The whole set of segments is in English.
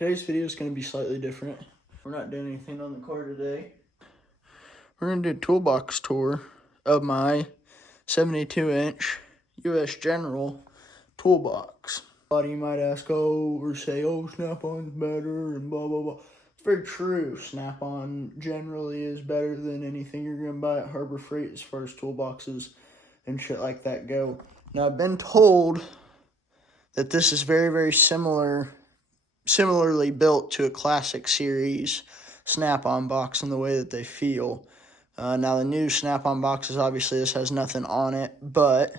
Today's video is going to be slightly different. We're not doing anything on the car today. We're going to do a toolbox tour of my 72-inch US General toolbox. A lot of you might ask, or say, Snap-on's better and blah, blah, blah. It's very true. Snap-on generally is better than anything you're going to buy at Harbor Freight as far as toolboxes and shit like that go. Now, I've been told that this is very, very similarly built to a classic series Snap-on box in the way that they feel. Now, the new Snap-on boxes, obviously, this has nothing on it, but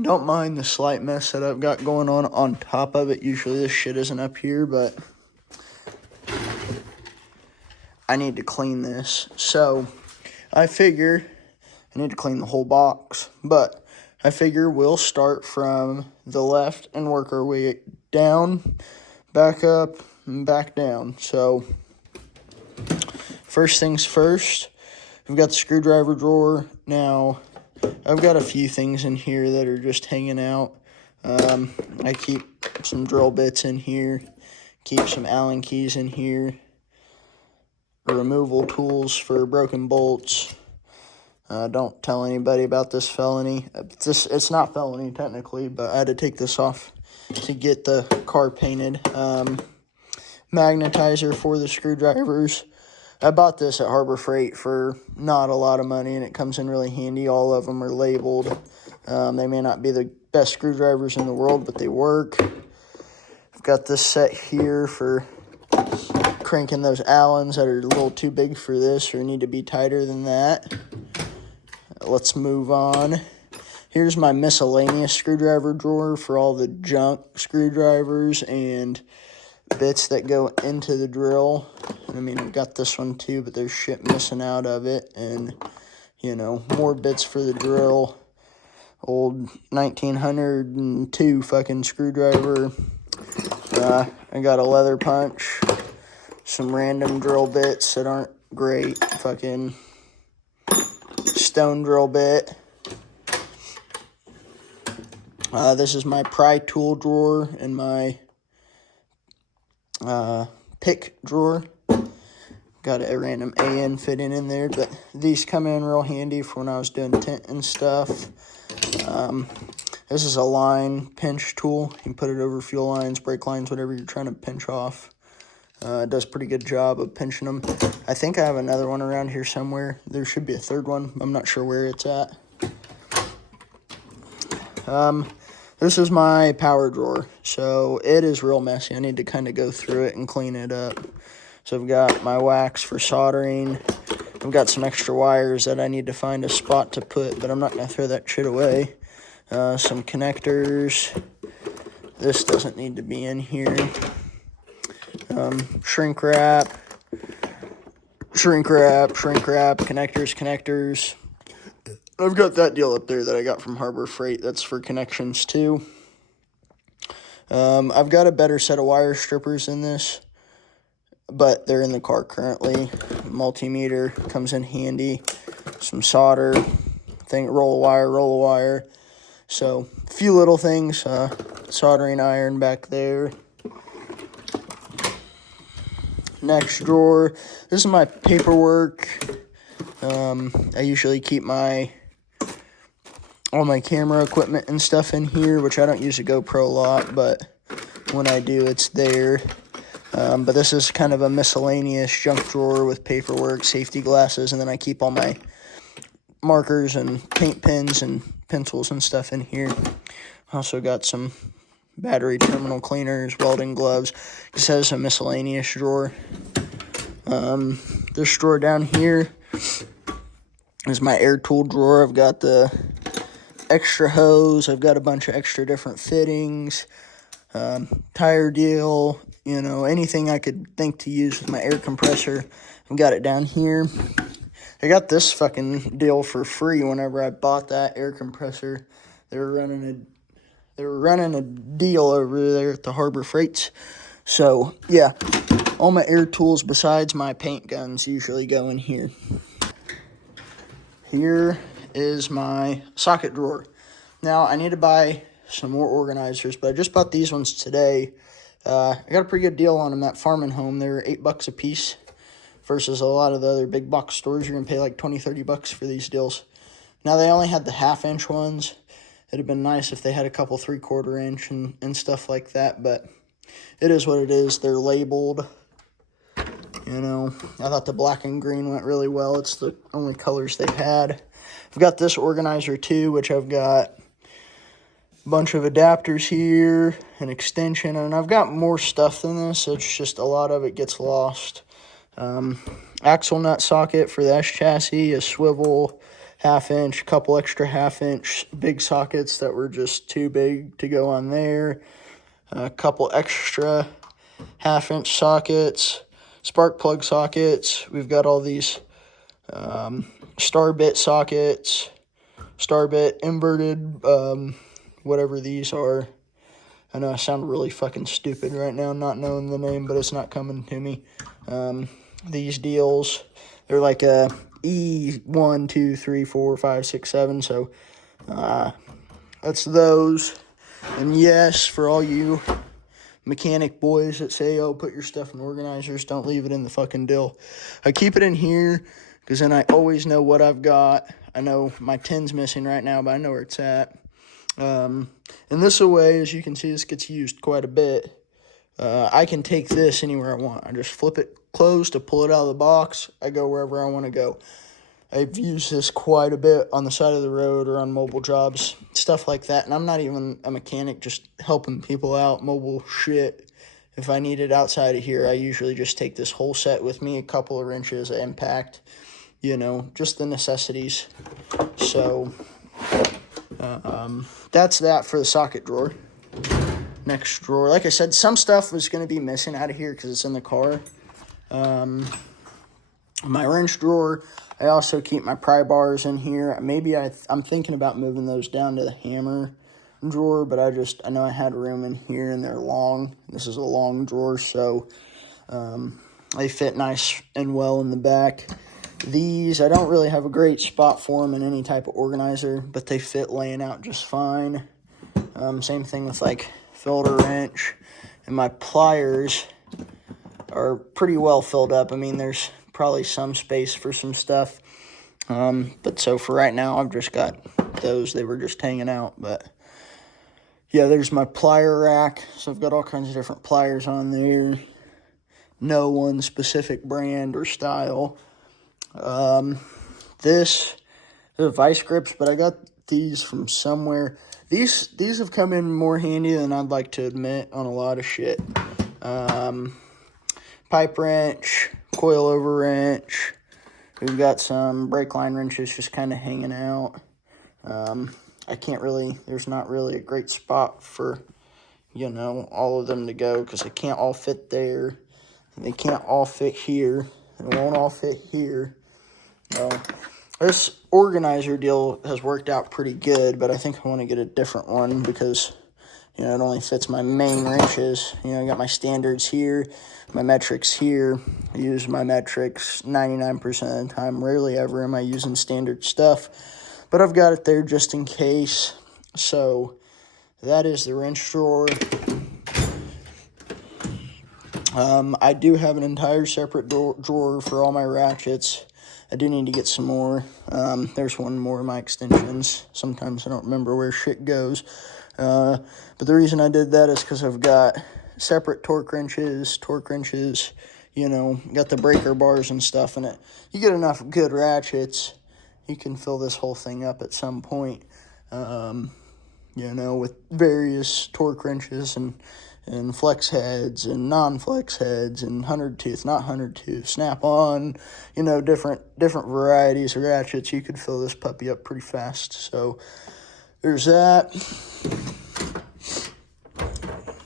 don't mind the slight mess that I've got going on top of it. Usually this shit isn't up here, but I need to clean this. So, I figure I need to clean the whole box, but I figure we'll start from the left and work our way down, back up, and back down. So, first things first, we've got the screwdriver drawer. Now, I've got a few things in here that are just hanging out. I keep some drill bits in here, keep some Allen keys in here, removal tools for broken bolts. Don't tell anybody about this felony. It's not felony technically, but I had to take this off to get the car painted. Magnetizer for the screwdrivers. I bought this at Harbor Freight for not a lot of money, and it comes in really handy. All of them are labeled. They may not be the best screwdrivers in the world, but they work. I've got this set here for cranking those Allens that are a little too big for this or need to be tighter than that. Let's move on. Here's my miscellaneous screwdriver drawer for all the junk screwdrivers and bits that go into the drill. I mean, I've got this one too, but there's shit missing out of it. And, you know, more bits for the drill. Old 1902 fucking screwdriver. I got a leather punch. Some random drill bits that aren't great. Fucking stone drill bit. This is my pry tool drawer and my pick drawer. Got a random AN fitting in there, but these come in real handy for when I was doing tint and stuff. This is a line pinch tool. You can put it over fuel lines, brake lines, whatever you're trying to pinch off. It does a pretty good job of pinching them. I think I have another one around here somewhere. There should be a third one. I'm not sure where it's at. This is my power drawer. So it is real messy. I need to kind of go through it and clean it up. So I've got my wax for soldering. I've got some extra wires that I need to find a spot to put, but I'm not going to throw that shit away. Some connectors. This doesn't need to be in here. Shrink wrap, connectors. I've got that deal up there that I got from Harbor Freight. That's for connections too. I've got a better set of wire strippers in this, but they're in the car currently. Multimeter comes in handy. Some solder, roll of wire. So, a few little things. Soldering iron back there. Next drawer. This is my paperwork. I usually keep all my camera equipment and stuff in here, which I don't use a GoPro a lot, but when I do, it's there. But this is kind of a miscellaneous junk drawer with paperwork, safety glasses, and then I keep all my markers and paint pens and pencils and stuff in here. Also got some battery terminal cleaners, welding gloves. This has a miscellaneous drawer. This drawer down here is my air tool drawer. I've got the extra hose. I've got a bunch of extra different fittings, tire deal, you know, anything I could think to use with my air compressor. I've got it down here. I got this fucking deal for free whenever I bought that air compressor. They were running a deal over there at the Harbor Freights. So, yeah, all my air tools besides my paint guns usually go in here. Here is my socket drawer. Now, I need to buy some more organizers, but I just bought these ones today I got a pretty good deal on them at Farm and Home. They were $8 a piece versus a lot of the other big box stores. You're going to pay like $20-$30 for these deals. Now, they only had the half-inch ones. It'd have been nice if they had a couple 3/4 inch and stuff like that, but it is what it is. They're labeled. You know, I thought the black and green went really well. It's the only colors they had. I've got this organizer too, which I've got a bunch of adapters here, an extension, and I've got more stuff than this. It's just a lot of it gets lost. Axle nut socket for the S chassis, a swivel, half-inch, couple extra half-inch big sockets that were just too big to go on there, a couple extra half-inch sockets, spark plug sockets. We've got all these star bit sockets, star bit inverted, whatever these are. I know I sound really fucking stupid right now not knowing the name, but it's not coming to me. These deals, they're like a E1, 2, 3, 4, 5, 6, 7. So that's those. And yes, for all you mechanic boys that say, oh, put your stuff in organizers, don't leave it in the fucking dill. I keep it in here because then I always know what I've got. I know my tin's missing right now, but I know where it's at. And this way, as you can see, this gets used quite a bit. I can take this anywhere I want. I just flip it closed to pull it out of the box. I go wherever I want to go. I've used this quite a bit on the side of the road or on mobile jobs, stuff like that. And I'm not even a mechanic, just helping people out, mobile shit. If I need it outside of here, I usually just take this whole set with me, a couple of wrenches, an impact, you know, just the necessities. So that's that for the socket drawer. Next drawer, like I said, some stuff was going to be missing out of here because it's in the car. My wrench drawer, I also keep my pry bars in here. Maybe I'm thinking about moving those down to the hammer drawer, but I know I had room in here, and they're long. This is a long drawer, so they fit nice and well in the back. These, I don't really have a great spot for them in any type of organizer, but they fit laying out just fine. Same thing with like filter wrench, and my pliers are pretty well filled up. I mean, there's probably some space for some stuff, but so for right now, I've just got those. They were just hanging out, but yeah, there's my plier rack. So I've got all kinds of different pliers on there. No one specific brand or style. This is vice grips, but I got these from somewhere. These have come in more handy than I'd like to admit on a lot of shit. Pipe wrench, coilover wrench. We've got some brake line wrenches just kind of hanging out. There's not really a great spot for, you know, all of them to go because they can't all fit there. They can't all fit here. They won't all fit here. So this organizer deal has worked out pretty good, but I think I want to get a different one because, you know, it only fits my main wrenches. You know, I got my standards here, my metrics here. I use my metrics 99% of the time. Rarely ever am I using standard stuff, but I've got it there just in case. So that is the wrench drawer. I do have an entire separate drawer for all my ratchets. I do need to get some more. There's one more of my extensions. Sometimes I don't remember where shit goes. But the reason I did that is because I've got separate torque wrenches, you know, got the breaker bars and stuff in it. You get enough good ratchets, you can fill this whole thing up at some point, you know, with various torque wrenches and flex heads and non-flex heads and 100 tooth, not 100 tooth, snap-on, you know, different varieties of ratchets. You could fill this puppy up pretty fast. So there's that.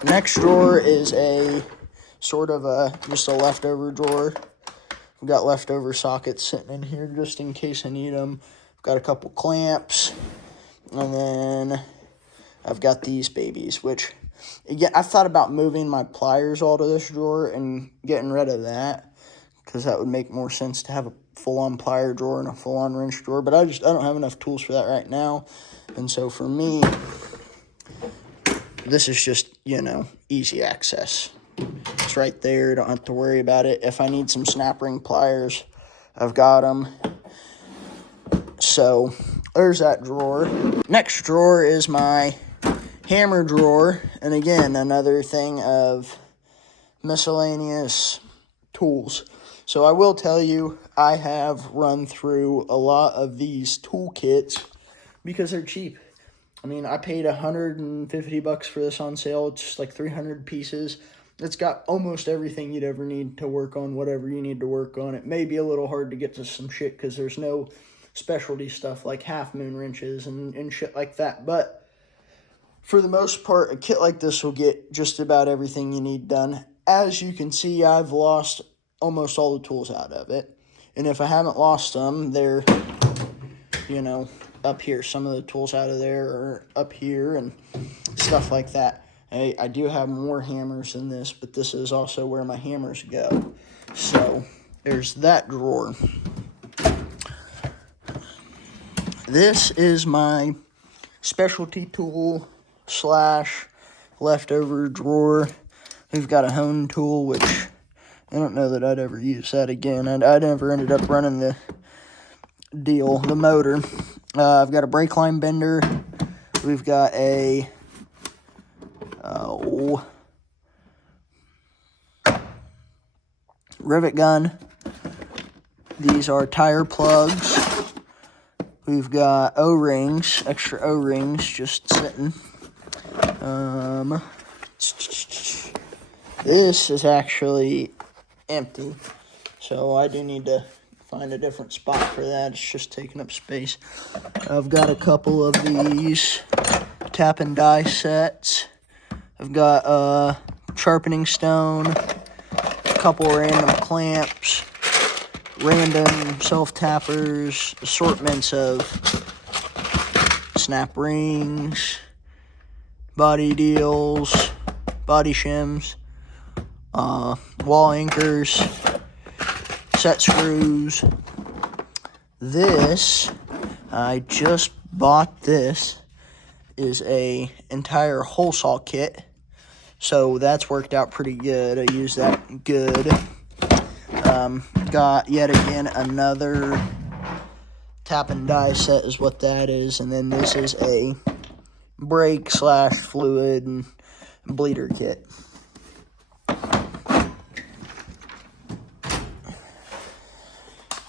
Next drawer is a sort of just a leftover drawer. I've got leftover sockets sitting in here just in case I need them. I've got a couple clamps, and then I've got these babies, which, again, I've thought about moving my pliers all to this drawer and getting rid of that, because that would make more sense to have a full-on plier drawer and a full-on wrench drawer, but I don't have enough tools for that right now. And so for me, this is just you know, easy access. It's right there. Don't have to worry about it. If I need some snap ring pliers, I've got them. So there's that drawer. Next drawer is my hammer drawer. And again, another thing of miscellaneous tools. So I will tell you, I have run through a lot of these toolkits because they're cheap. I mean, I paid $150 for this on sale. It's just like 300 pieces. It's got almost everything you'd ever need to work on, whatever you need to work on. It may be a little hard to get to some shit because there's no specialty stuff like half moon wrenches and shit like that. But for the most part, a kit like this will get just about everything you need done. As you can see, I've lost almost all the tools out of it. And if I haven't lost them, they're, you know, up here. Some of the tools out of there are up here and stuff like that. I do have more hammers than this, but this is also where my hammers go. So there's that drawer. This is my specialty tool / leftover drawer. We've got a hone tool, which I don't know that I'd ever use that again. I never ended up running the motor. I've got a brake line bender. We've got a rivet gun. These are tire plugs. We've got O-rings, extra O-rings just sitting. This is actually empty, so I do need to find a different spot for that. It's just taking up space. I've got a couple of these tap and die sets. I've got a sharpening stone, a couple random clamps, random self-tappers, assortments of snap rings, body deals, body shims, wall anchors, set screws. This, I just bought this, is a entire hole saw kit. So that's worked out pretty good. I use that good. Got yet again another tap and die set is what that is. And then this is a brake / fluid and bleeder kit.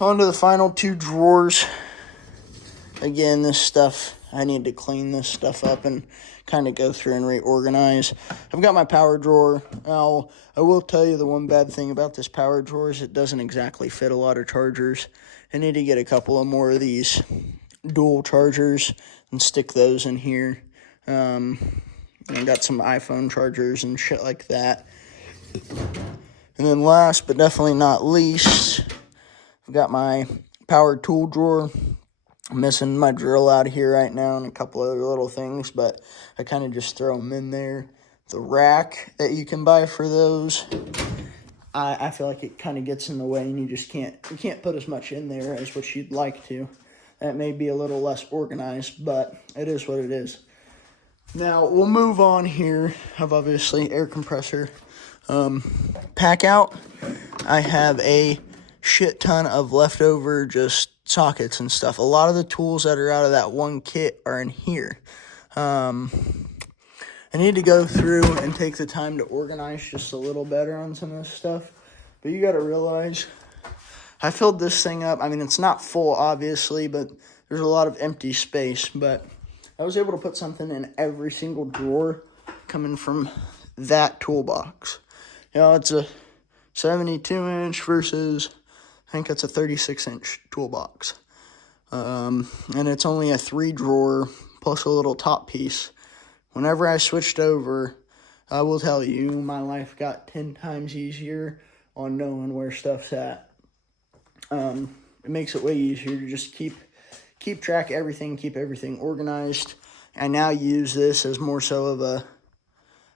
On to the final two drawers. Again, this stuff, I need to clean this stuff up and kind of go through and reorganize. I've got my power drawer. Now, I will tell you the one bad thing about this power drawer is it doesn't exactly fit a lot of chargers. I need to get a couple of more of these dual chargers and stick those in here. I got some iPhone chargers and shit like that. And then last but definitely not least, I've got my power tool drawer. I'm missing my drill out of here right now and a couple other little things, but I kind of just throw them in there. The rack that you can buy for those, I feel like it kind of gets in the way and you can't put as much in there as what you'd like to. That may be a little less organized, but it is what it is. Now, we'll move on here. I've obviously air compressor. Pack out. I have a shit ton of leftover just sockets and stuff. A lot of the tools that are out of that one kit are in here. I need to go through and take the time to organize just a little better on some of this stuff. But you got to realize, I filled this thing up. I mean, it's not full, obviously, but there's a lot of empty space. But I was able to put something in every single drawer coming from that toolbox. You know, it's a 72-inch versus, I think it's a 36-inch toolbox. And it's only a 3-drawer plus a little top piece. Whenever I switched over, I will tell you, my life got 10 times easier on knowing where stuff's at. It makes it way easier to just keep track of everything, keep everything organized. I now use this as more so of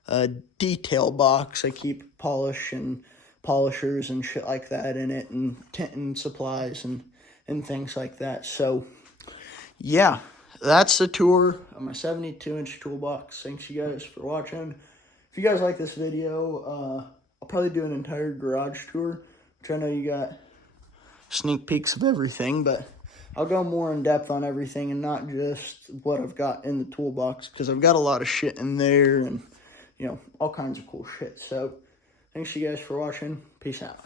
a detail box. I keep polish and polishers and shit like that in it, and tinting supplies and things like that. So, yeah, that's the tour of my 72-inch toolbox. Thanks, you guys, for watching. if you guys like this video, I'll probably do an entire garage tour, which I know you got sneak peeks of everything, but I'll go more in depth on everything and not just what I've got in the toolbox, because I've got a lot of shit in there and, you know, all kinds of cool shit. So thanks you guys for watching. Peace out.